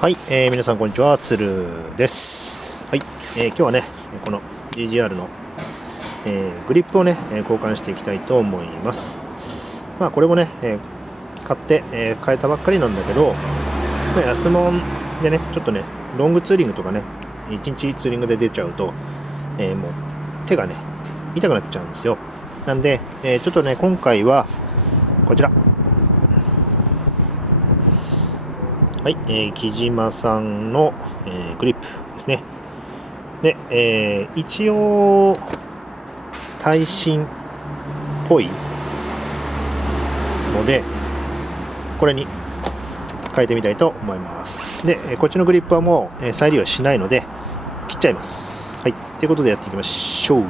はい、皆さんこんにちは、つるです。はい、今日はね、この GGR の、グリップをね、交換していきたいと思います。まあこれもね、買って、変えたばっかりなんだけど、安物でね、ちょっとね、ロングツーリングとかね、1日ツーリングで出ちゃうと、もう手がね、痛くなっちゃうんですよ。なんで、ちょっとね、今回はこちら。はい、木島さんの、グリップですね。で、一応耐震っぽいのでこれに変えてみたいと思います。で、こっちのグリップはもう、再利用しないので切っちゃいます。はい、ということでやっていきましょう。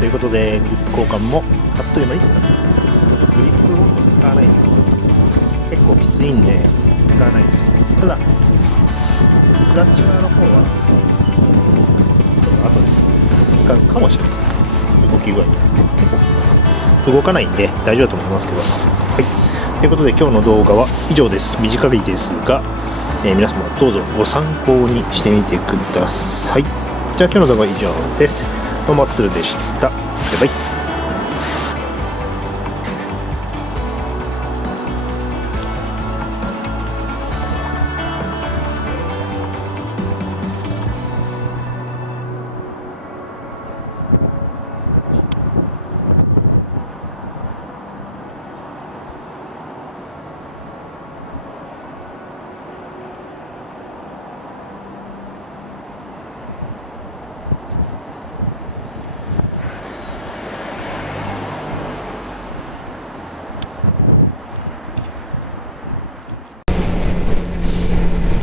ということでグリップ交換もあっという間にグリップを使わないんです。結構きついんで使わないです。ただクラッチ側の方はちょっと後で使うかもしれません。動き具合によって結構動かないんで大丈夫だと思いますけど、はい、ということで今日の動画は以上です。短いですが、皆様どうぞご参考にしてみてください。じゃあ今日の動画は以上です。どうもつるでした。バイバイ。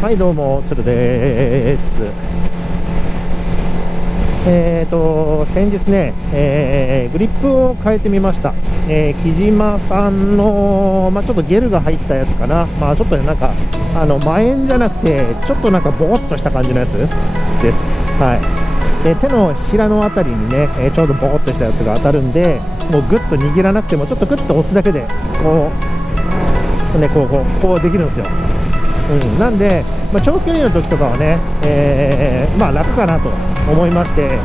はい、どうもつるです。先日ね、グリップを変えてみました。木島さんの、ちょっとゲルが入ったやつかな。ちょっとね、なんか前円じゃなくてちょっとなんかボコッとした感じのやつです。はい。で、手のひらのあたりにね、ちょうどボコッとしたやつが当たるんで、もうグッと握らなくてもちょっとグッと押すだけでこうね、こうできるんですよ。なんで、長距離の時とかはね、楽かなと思いまして、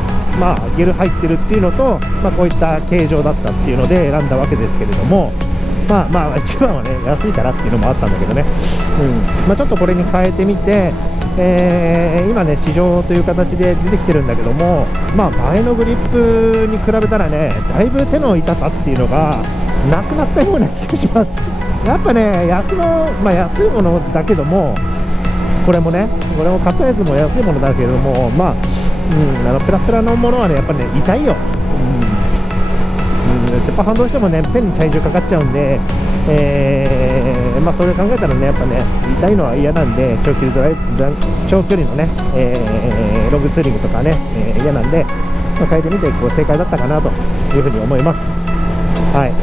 ゲル入ってるっていうのと、こういった形状だったっていうので選んだわけですけれども、一番はね安いからっていうのもあったんだけどね、ちょっとこれに変えてみて、今ね試乗という形で出てきてるんだけども、前のグリップに比べたらねだいぶ手の痛さっていうのがなくなったような気がします。やっぱね安いものだけども、これも買ったやつも安いものだけども、ペラペラのものはねやっぱりね痛いよ。鉄板反動してもね手に体重かかっちゃうんで、それ考えたらねやっぱね痛いのは嫌なんで、長距離のね、ロングツーリングとかね、嫌なんで、変えてみて正解だったかなというふうに思います。はい。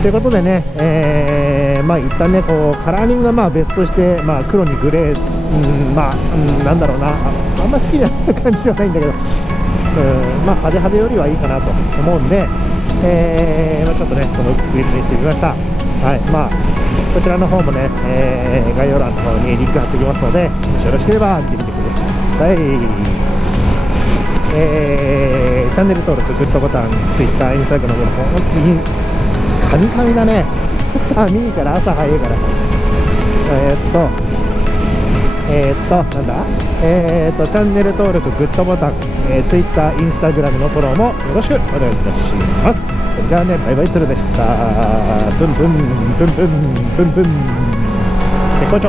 ということでね、一旦ねカラーリングは別として、黒にグレー、なんだろうな、あんまり好きじゃない感じじゃないんだけど、派手派手よりはいいかなと思うんで、ちょっとねこのグリップにしてみました。はい。こちらの方もね、概要欄の方にリンク貼っておきますので、もしよろしければ見てみてください。チャンネル登録、グッドボタン、Twitter、Instagram の方、本当にカミカミだね。寒いから朝早いから。なんだチャンネル登録、グッドボタン、Twitter、Instagram のフォローもよろしくお願いいたします。じゃあね、バイバイつるでした。ブンブンブンブンブンブン。絶好調。